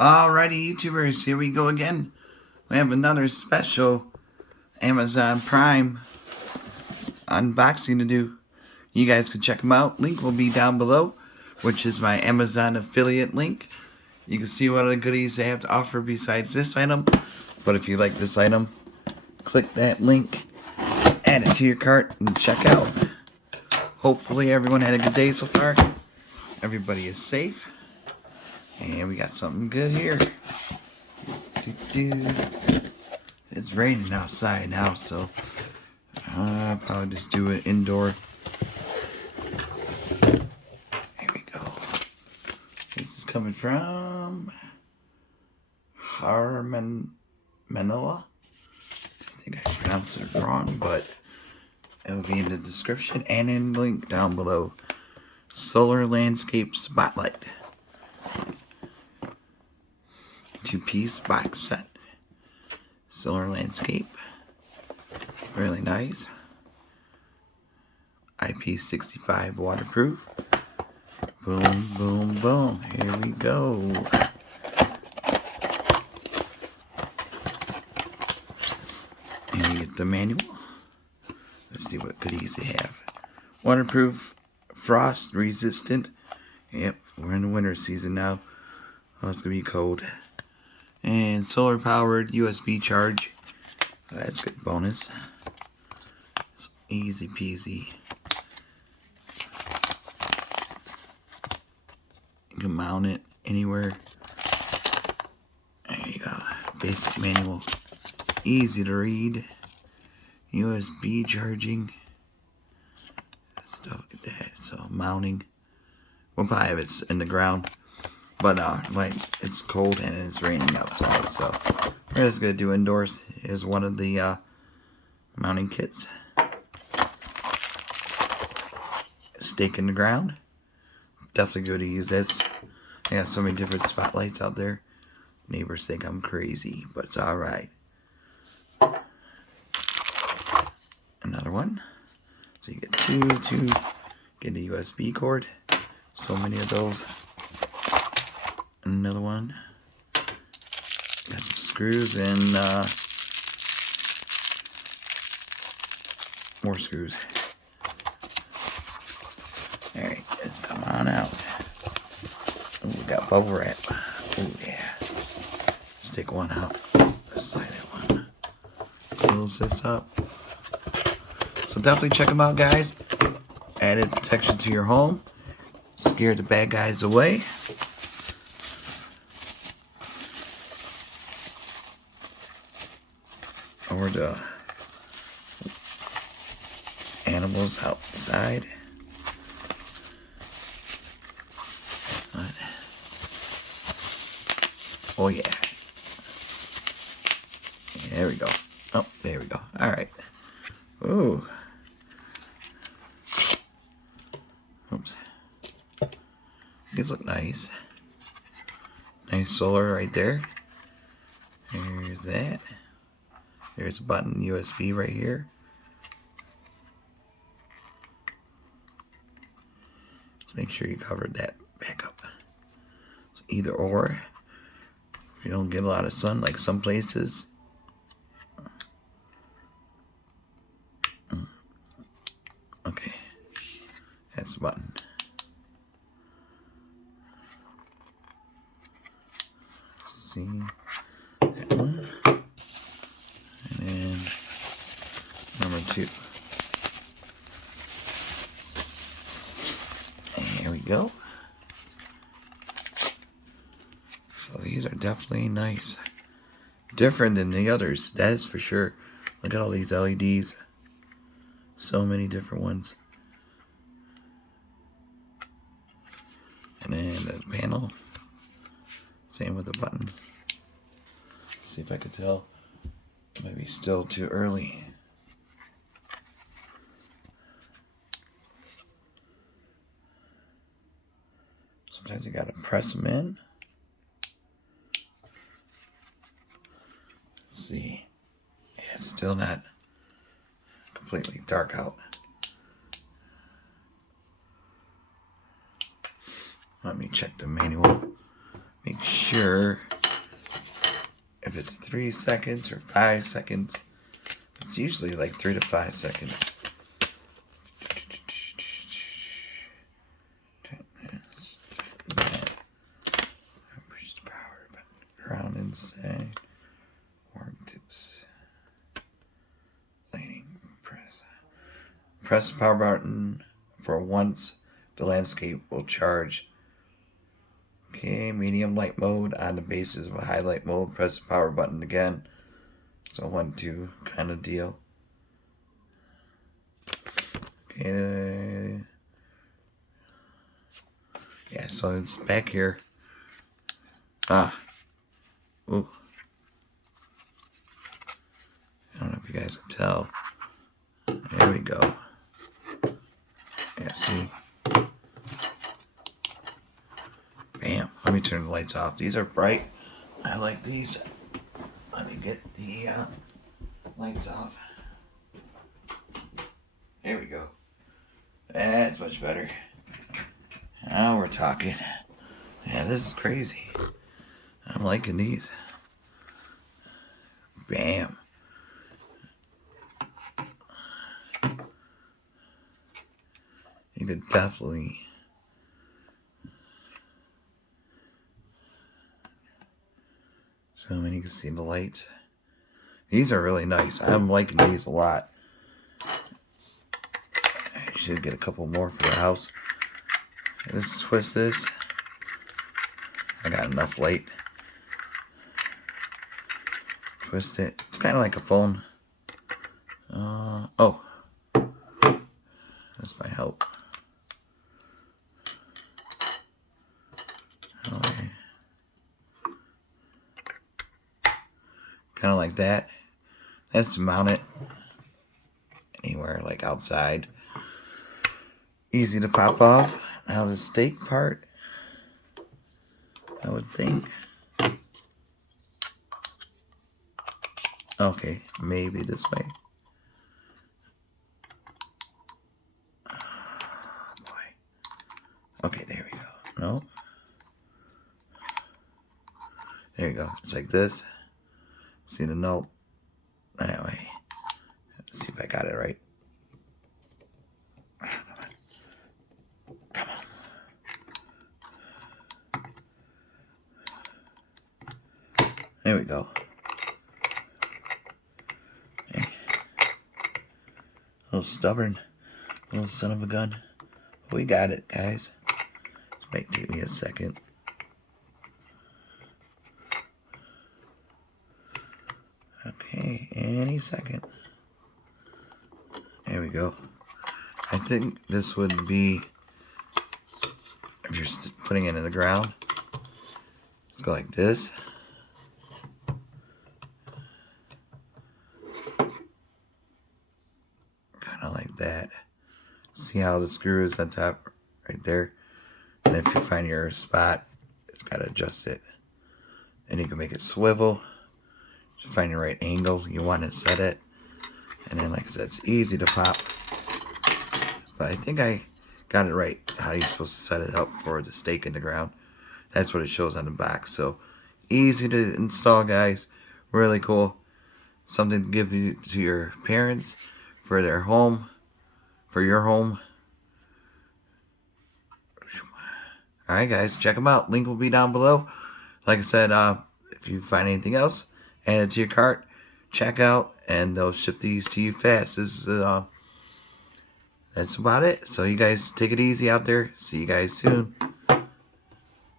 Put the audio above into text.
Alrighty, YouTubers, here we go again. We have another special Amazon Prime unboxing to do. You guys can check them out. Link will be down below, which is my Amazon affiliate link. You can see what other goodies they have to offer besides this item. But if you like this item, click that link, add it to your cart, and check out. Hopefully everyone had a good day so far. Everybody is safe. And we got something good here. It's raining outside now, so I'll probably just do it indoor. There we go. This is coming from Hamenlo. I think I pronounced it wrong, but it will be in the description and in the link down below. Solar Landscape Spotlight. 2-piece box set. Solar Landscape. Really nice. IP65 waterproof. Boom, boom, boom. Here we go. And you get the manual. Let's see what goodies they have. Waterproof, frost resistant. Yep, we're in the winter season now. Oh, it's gonna be cold. And solar powered USB charge. That's a good bonus. It's easy peasy. You can mount it anywhere. There you go. Basic manual. Easy to read. USB charging. Stuff like that. So mounting. We'll probably have it in the ground. But like it's cold and it's raining outside, so we're just gonna do indoors. Here's one of the mounting kits. Stake in the ground. Definitely good to use this. I got so many different spotlights out there. Neighbors think I'm crazy, but it's alright. Another one. So you get two, get a USB cord. So many of those. Another one. Got some screws and more screws. Alright, let's come on out. Ooh, we got bubble wrap. Oh yeah. Let's take one out. Let's slide that one. Close this up. So definitely check them out, guys. Added protection to your home. Scare the bad guys away. Or the animals outside. But, oh yeah. There we go. Oh, there we go. Alright. Ooh. Oops. These look nice. Nice solar right there. There's that. There's a button USB right here. Just make sure you covered that back up. So either or. If you don't get a lot of sun, like some places. Okay. That's the button. See that one. And number 2. There we go. So these are definitely nice. Different than the others, that is for sure. Look at all these LEDs. So many different ones. And then the panel. Same with the button. Let's see if I can tell. Maybe still too early. Sometimes you gotta press them in. Let's see. Yeah, it's still not completely dark out. Let me check the manual. make sure if it's 3 seconds or 5 seconds. It's usually like 3 to 5 seconds. 10 minutes. Push the power button. Ground inside. Warm tips. Lighting. Press the power button for once. The landscape will charge. Okay, medium light mode on the basis of a highlight mode. Press the power button again. So 1, 2 kind of deal. Okay. Yeah, so it's back here. Ooh. I don't know if you guys can tell. There we go. Yeah, see? Bam. Let me turn the lights off. These are bright. I like these. Let me get the lights off. There we go. That's much better. Now we're talking. Yeah, this is crazy. I'm liking these. Bam. You could definitely zoom in, you can see the lights. These are really nice. I'm liking these a lot. I should get a couple more for the house. Let's twist this. I got enough light. Twist it. It's kind of like a phone. Oh. This might help. Okay. Kind of like that. That's to mount it anywhere, like outside. Easy to pop off. Now the stake part, I would think. Okay, maybe this way. Oh, boy. Okay, there we go. No. There you go. It's like this. See the note? That way. Let's see if I got it right. Come on. There we go. Okay. A little stubborn. Little son of a gun. We got it, guys. This might take me a second. Okay, any second. There we go. I think this would be, if you're putting it in the ground, let's go like this. Kind of like that. See how the screw is on top right there? And if you find your spot, it's got to adjust it. And you can make it swivel. Just find your right angle you want to set it. And then, like I said, it's easy to pop. But I think I got it right, how you're supposed to set it up for the stake in the ground. That's what it shows on the back. So, easy to install, guys. Really cool. Something to give you to your parents for their home, for your home. Alright, guys, check them out. Link will be down below. Like I said, if you find anything else, add it to your cart, check out, and they'll ship these to you fast. This is that's about it. So you guys take it easy out there. See you guys soon.